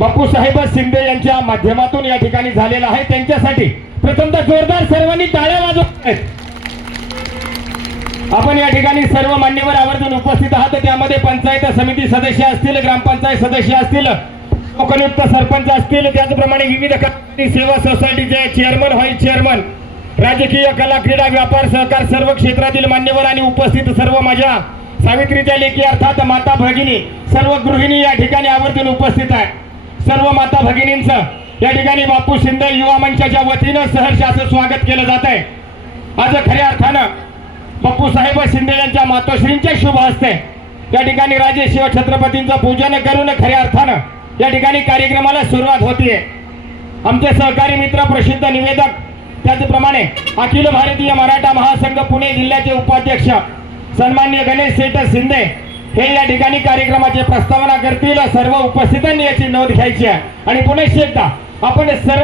बापूसाहेब शिंदे यांच्या माध्यमातून या ठिकाणी झालेला आहे. त्यांच्यासाठी प्रथमतः जोरदार सर्वांनी टाळ्या वाजवत आहेत. आपण या ठिकाणी सर्व मान्यवर आवर्जून उपस्थित आहात. त्यामध्ये पंचायत समिती सदस्य असतील ग्रामपंचायत सदस्य असतील लोकनियुक्त सरपंच असतील त्याचप्रमाणे विविध सेवा सोसायटीचे चेअरमन व्हाईस चेअरमन राजकीय कला क्रीडा व्यापार सहकार सर्व क्षेत्रातील मान्यवर आणि उपस्थित सर्व माझ्या सावित्रीच्या लेखी अर्थात माता भगिनी सर्व गृहिणी या ठिकाणी आवर्जून उपस्थित आहे सर्व माता भगिनींचं या ठिकाणी बापू शिंदे युवा मंचाच्या वतीनं सहर्ष असं स्वागत केलं जात आहे. आज खऱ्या अर्थानं बापू साहेब शिंदे यांच्या मातोश्रींच्या शुभ हस्ते या ठिकाणी राजे शिव छत्रपतींचं पूजन करून खऱ्या अर्थानं या ठिकाणी कार्यक्रमाला सुरुवात होतीये. आमचे सहकारी मित्र प्रसिद्ध निवेदक त्याचप्रमाणे अखिल भारतीय मराठा महासंघ पुणे जिल्ह्याचे उपाध्यक्ष सन्मान्य गणेश सेठ शिंदे हे या ठिकाणी कार्यक्रमाची प्रस्तावना करतील. सर्व उपस्थितांनी याची नोंद घ्यायची आहे. आणि पुन्हा एकदा आपण सर्व